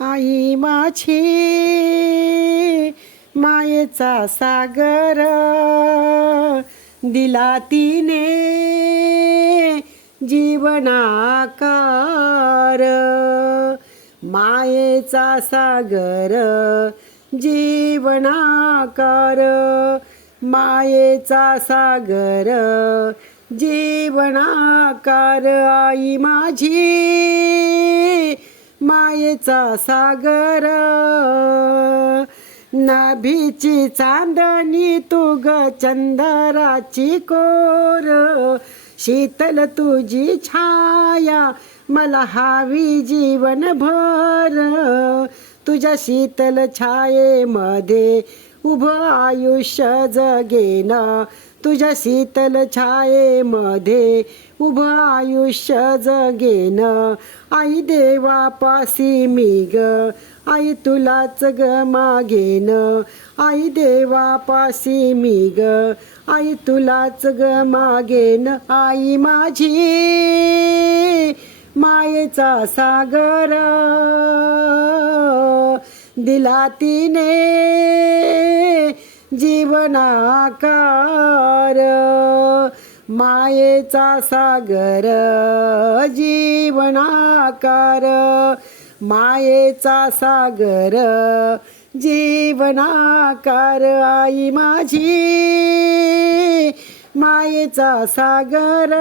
आई माझी मायेचा सागर दिला तिने जीवनाकार. मायेचा सागर जीवनाकार, मायेचा सागर जीवनाकार. आई माझी मायेचा सागर, नाभीची चांदणी तू ग चंदराची कोर. शीतल तुझी छाया मला हवी जीवनभर. तुझ्या शीतल छायेमध्ये उभं आयुष्य जगेन. तुझ्या शीतल छायेमध्ये उभं आयुष्य जगेन. आई देवापासी मी ग आई तुलाच ग मागेन. आई देवापासी मी ग आई तुलाच ग मागेन. आई माझी मायेचा सागर दिला तिने जीवनाकार. मायेचा सागर जीवनाकार, मायेचा सागर जीवनाकार. आई माझी मायेचा सागर.